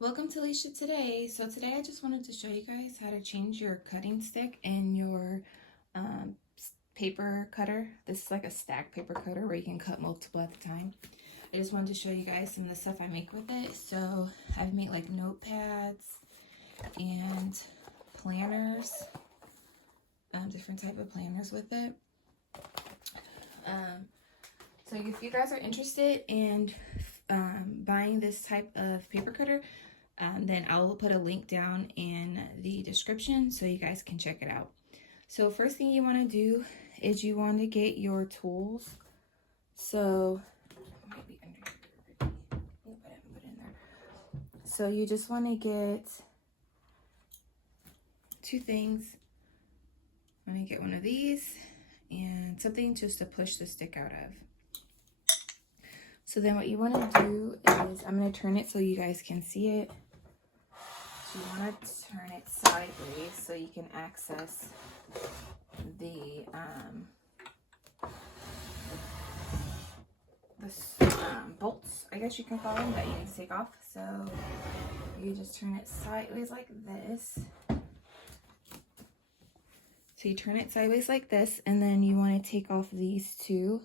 Welcome to Alicia Today. So today I just wanted to show you guys how to change your cutting stick in your paper cutter. This is like a stack paper cutter where you can cut multiple at a time. I just wanted to show you guys some of the stuff I make with it. So I've made like notepads and planners, different type of planners with it. So if you guys are interested in buying this type of paper cutter, then I'll put a link down in the description so you guys can check it out. So first thing you want to do is you want to get your tools. So might be under here. Put it in there. So you just want to get two things. I'm going to get one of these and something just to push the stick out of. So then what you want to do is, I'm going to turn it so you guys can see it. So you want to turn it sideways so you can access the bolts, I guess you can call them, that you need to take off. So you just turn it sideways like this. So you turn it sideways like this, and then you want to take off these two.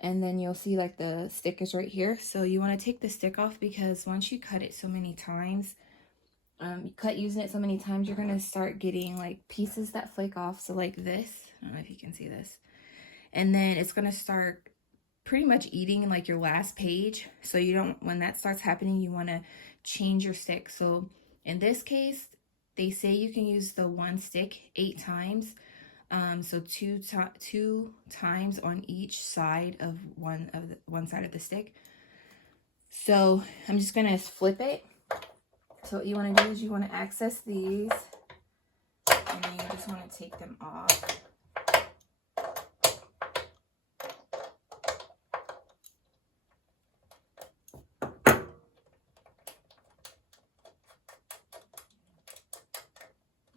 And then you'll see like the stick is right here. So you want to take the stick off because once you cut it so many times, you cut using it so many times, you're going to start getting like pieces that flake off. So like this, I don't know if you can see this. And then it's going to start pretty much eating like your last page. So you don't, when that starts happening, you want to change your stick. So in this case, they say you can use the one stick 8 times. So two times on each side of one side of the stick. So I'm just gonna flip it. So what you want to do is you want to access these, and then you just want to take them off.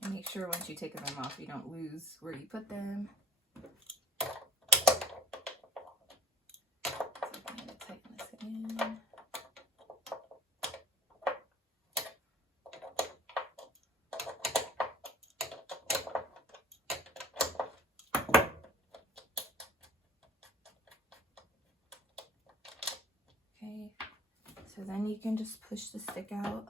And make sure once you take them off, you don't lose where you put them. So I'm going to tighten this in. Okay, so then you can just push the stick out.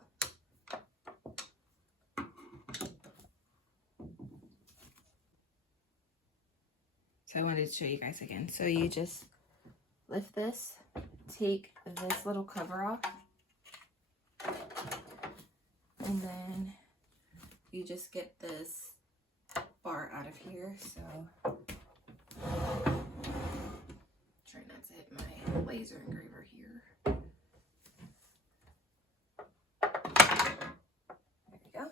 So I wanted to show you guys again. So you just lift this, take this little cover off, and then you just get this bar out of here. So try not to hit my laser engraver here. There we go.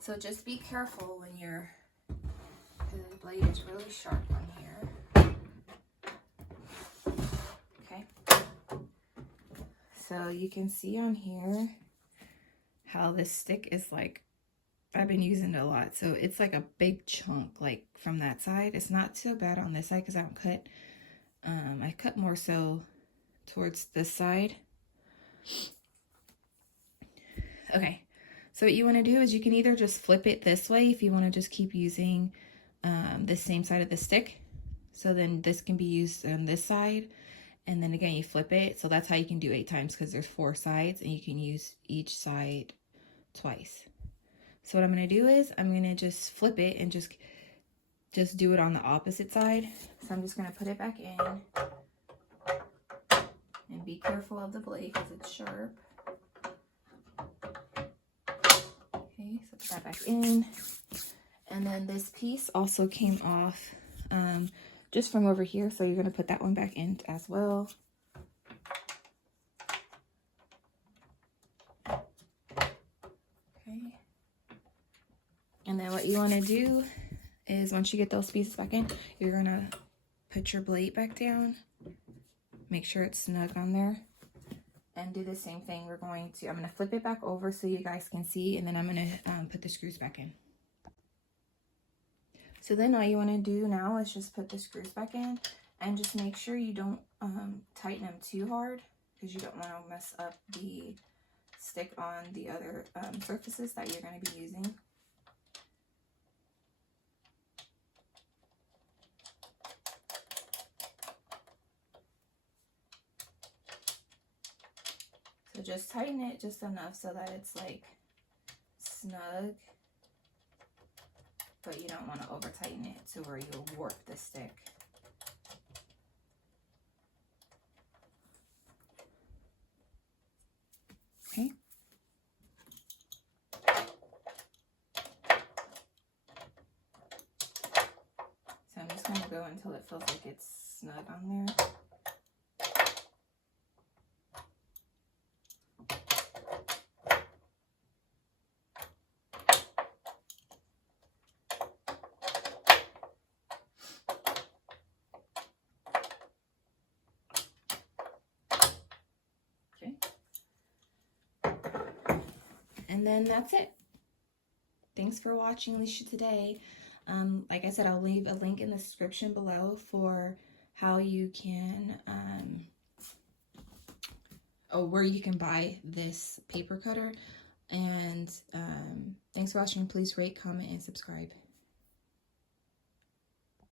So just be careful when the blade is really sharp on here. Okay. So you can see on here how this stick is like, I've been using it a lot. So it's like a big chunk like from that side. It's not so bad on this side because I don't cut. I cut more so towards this side. Okay. So what you want to do is you can either just flip it this way if you want to just keep using the same side of the stick. So then this can be used on this side. And then again, you flip it. So that's how you can do 8 times because there's 4 sides and you can use each side twice. So what I'm going to do is I'm going to just flip it and just do it on the opposite side. So I'm just going to put it back in. And be careful of the blade because it's sharp. Okay, so put that back in. And then this piece also came off just from over here. So you're going to put that one back in as well. And then what you want to do is once you get those pieces back in, you're going to put your blade back down. Make sure it's snug on there. And do the same thing. I'm going to flip it back over so you guys can see, and then I'm going to put the screws back in. So then all you want to do now is just put the screws back in, and just make sure you don't tighten them too hard, because you don't want to mess up the stick on the other surfaces that you're going to be using. So just tighten it just enough so that it's like snug, but you don't want to over tighten it to where you'll warp the stick. Okay. So I'm just going to go until it feels like it's snug on there. And then that's it. Thanks for watching Alicia today. Like I said, I'll leave a link in the description below for how you can, where you can buy this paper cutter. And thanks for watching. Please rate, comment, and subscribe.